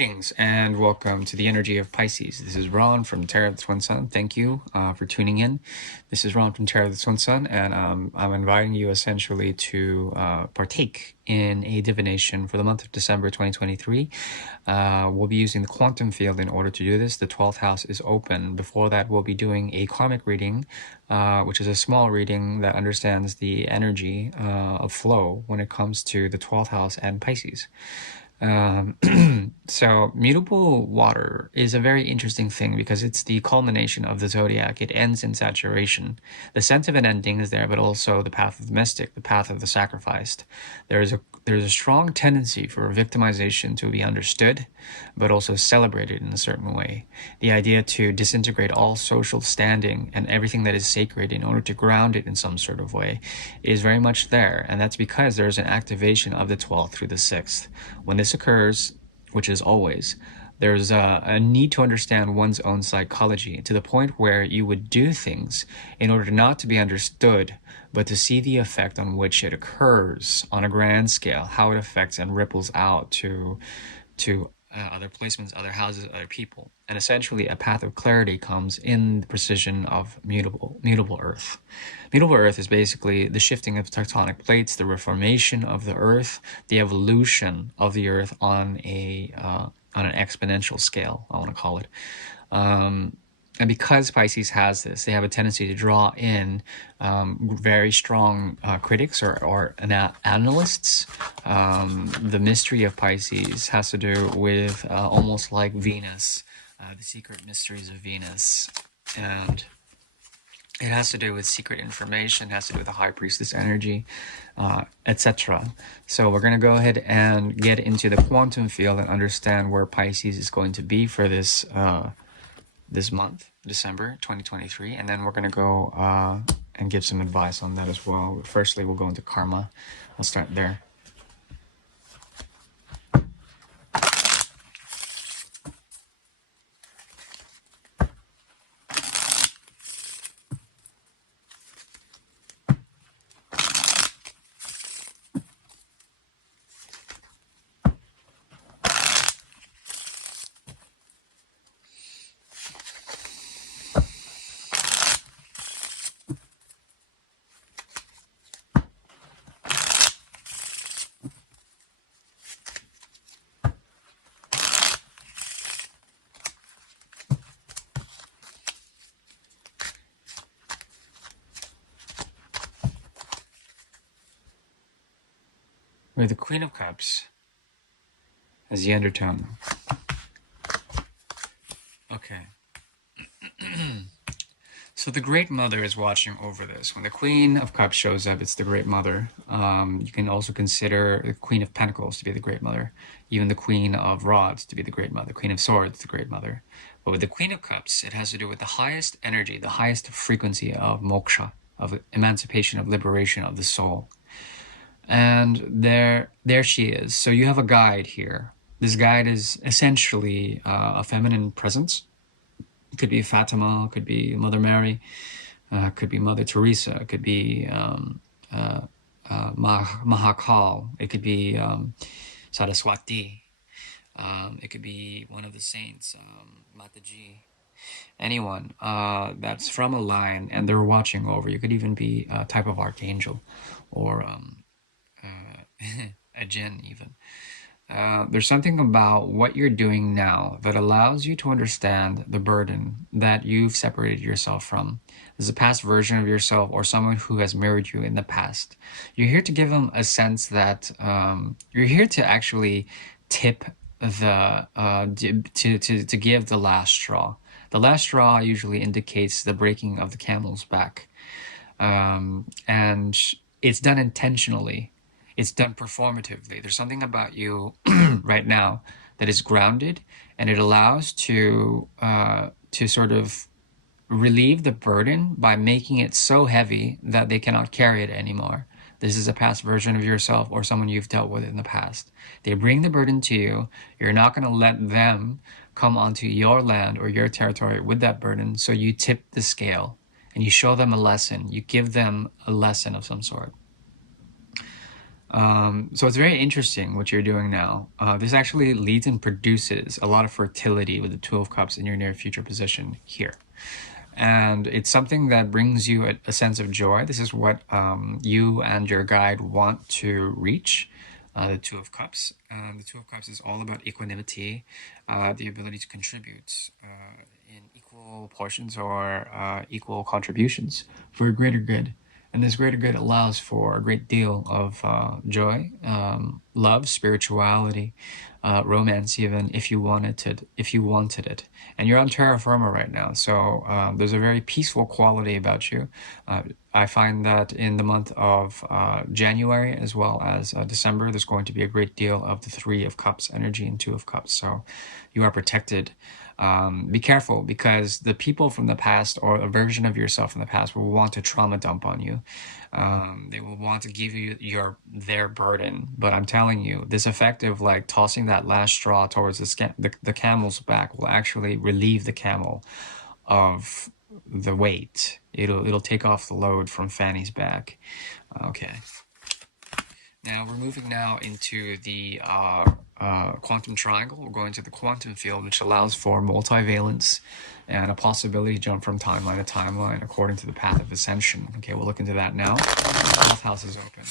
Greetings and welcome to the energy of Pisces. This is Ron from Tarotofthetwinsun. Thank you for tuning in. This is Ron from Tarotofthetwinsun, and I'm inviting you essentially to partake in a divination for the month of December 2023. We'll be using the quantum field in order to do this. The 12th house is open. Before that, we'll be doing a karmic reading, which is a small reading that understands the energy of flow when it comes to the 12th house and Pisces. So mutable water is a very interesting thing because it's the culmination of the zodiac. It ends in saturation. The sense of an ending is there, but also the path of the mystic, the path of the sacrificed. There's a strong tendency for victimization to be understood, but also celebrated in a certain way. The idea to disintegrate all social standing and everything that is sacred in order to ground it in some sort of way is very much there, and that's because there's an activation of the 12th through the 6th. When this occurs, which is always, there's a need to understand one's own psychology to the point where you would do things in order not to be understood, but to see the effect on which it occurs on a grand scale, how it affects and ripples out to other placements, other houses, other people. And essentially a path of clarity comes in the precision of mutable earth. Mutable earth is basically the shifting of tectonic plates, the reformation of the earth, the evolution of the earth on an exponential scale, I want to call it. And because Pisces has this, they have a tendency to draw in very strong critics or analysts. The mystery of Pisces has to do with almost like Venus, the secret mysteries of Venus. And it has to do with secret information, has to do with the high priestess energy, etc. So we're going to go ahead and get into the quantum field and understand where Pisces is going to be for this this month, December 2023, and then we're going to go and give some advice on that as well. But firstly, we'll go into karma. We'll start there. Where the Queen of Cups as the undertone. Okay. So the Great Mother is watching over this. When the Queen of Cups shows up, it's the Great Mother. You can also consider the Queen of Pentacles to be the Great Mother, even the Queen of Rods to be the Great Mother, Queen of Swords, the Great Mother. But with the Queen of Cups, it has to do with the highest energy, the highest frequency of moksha, of emancipation, of liberation of the soul. And there she is. So you have a guide here. This guide is essentially a feminine presence. It could be Fatima, could be Mother Mary, could be Mother Teresa, it could be Mahakal, it could be Saraswati, it could be one of the saints, Mataji, anyone that's from a line and they're watching over. You could even be a type of archangel or a jinn even. There's something about what you're doing now that allows you to understand the burden that you've separated yourself from. There's a past version of yourself or someone who has mirrored you in the past. You're here to give them a sense that you're here to actually tip the to give the last straw. The last straw usually indicates the breaking of the camel's back, and it's done intentionally. It's done performatively. There's something about you right now that is grounded, and it allows to sort of relieve the burden by making it so heavy that they cannot carry it anymore. This is a past version of yourself or someone you've dealt with in the past. They bring the burden to you. You're not going to let them come onto your land or your territory with that burden, so you tip the scale and you show them a lesson. You give them a lesson of some sort. So it's very interesting what you're doing now. This actually leads and produces a lot of fertility with the Two of Cups in your near future position here. And it's something that brings you a sense of joy. This is what you and your guide want to reach. The Two of Cups. The Two of Cups is all about equanimity, the ability to contribute in equal portions or equal contributions for a greater good. And this greater good allows for a great deal of joy, love, spirituality, romance, even if you wanted it. If you wanted it, and you're on terra firma right now, so there's a very peaceful quality about you. I find that in the month of January as well as December, there's going to be a great deal of the Three of Cups energy and Two of Cups. So you are protected. Be careful because the people from the past or a version of yourself from the past will want to trauma dump on you. They will want to give you their burden. But I'm telling you, this effect of like tossing that last straw towards the camel's back will actually relieve the camel of the weight. It'll take off the load from Fanny's back. Okay. Now we're moving now into the quantum triangle. We're going to the quantum field, which allows for multivalence and a possibility to jump from timeline to timeline according to the path of ascension. Okay, we'll look into that now. Both houses open.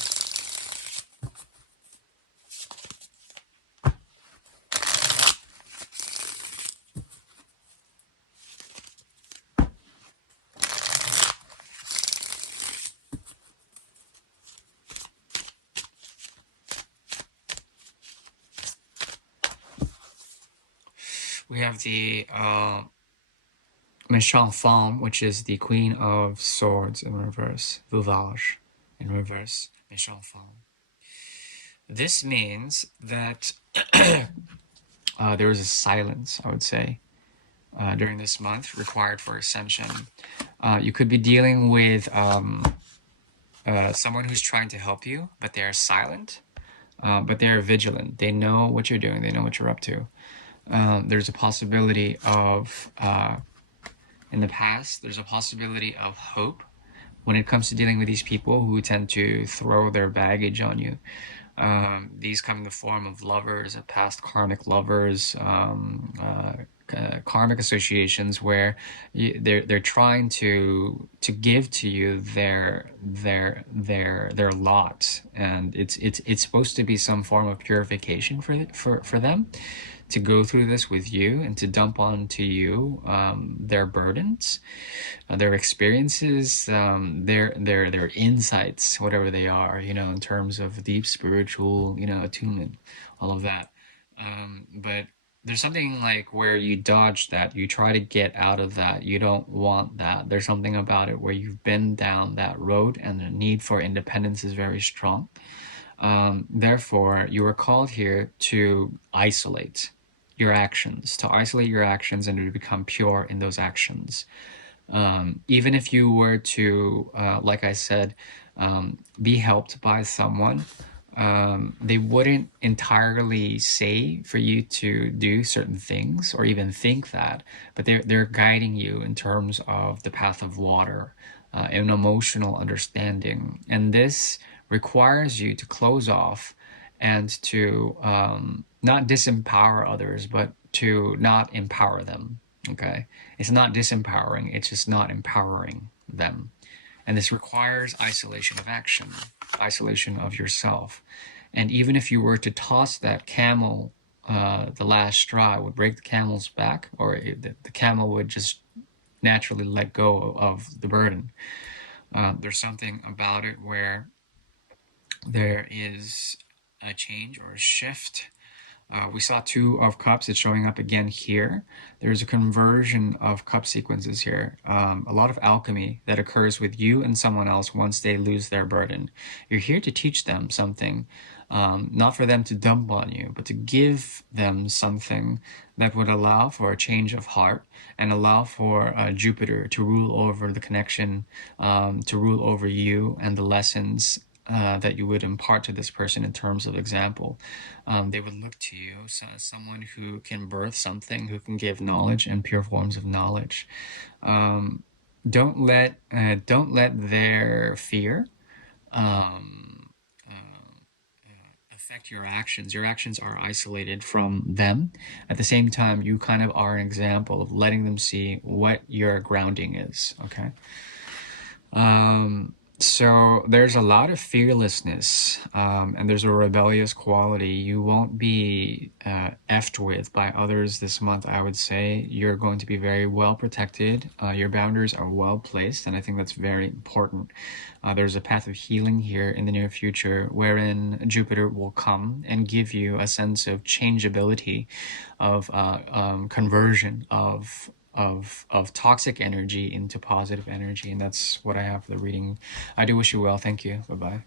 We have the Méchant Femme, which is the Queen of Swords in reverse. Veuvage in reverse. Méchant Femme. This means that there is a silence, I would say, during this month required for ascension. You could be dealing with someone who's trying to help you, but they're silent, but they're vigilant. They know what you're doing. They know what you're up to. There's a possibility of, in the past, there's a possibility of hope when it comes to dealing with these people who tend to throw their baggage on you. These come in the form of lovers, past karmic lovers, karmic associations where they're trying to give to you their lot, and it's supposed to be some form of purification for them to go through this with you and to dump onto you their burdens, their experiences, their insights, whatever they are, in terms of deep spiritual, attunement, all of that. But there's something like where you dodge that, you try to get out of that, you don't want that. There's something about it where you've been down that road and the need for independence is very strong. Therefore, you are called here to isolate your actions, and to become pure in those actions. Even if you were to, like I said, be helped by someone, they wouldn't entirely say for you to do certain things or even think that, but they're guiding you in terms of the path of water, an emotional understanding, and this requires you to close off and to not disempower others, but to not empower them. Okay, it's not disempowering; it's just not empowering them. And this requires isolation of action, isolation of yourself. And even if you were to toss that camel, the last straw would break the camel's back, or the camel would just naturally let go of the burden. There's something about it where there is a change or a shift. We saw Two of Cups. It's showing up again here. There's a conversion of cup sequences here. A lot of alchemy that occurs with you and someone else once they lose their burden. You're here to teach them something, not for them to dump on you, but to give them something that would allow for a change of heart and allow for Jupiter to rule over the connection, to rule over you and the lessons that you would impart to this person in terms of example. They would look to you as someone who can birth something, who can give knowledge and pure forms of knowledge. Don't let their fear um, affect your actions. Your actions are isolated from them. At the same time, you kind of are an example of letting them see what your grounding is, okay? So there's a lot of fearlessness, and there's a rebellious quality. You won't be effed with by others this month, I would say. You're going to be very well protected. Your boundaries are well placed, and I think that's very important. There's a path of healing here in the near future, wherein Jupiter will come and give you a sense of changeability, of conversion, of toxic energy into positive energy, and that's what I have for the reading. I do wish you well. Thank you. Bye bye.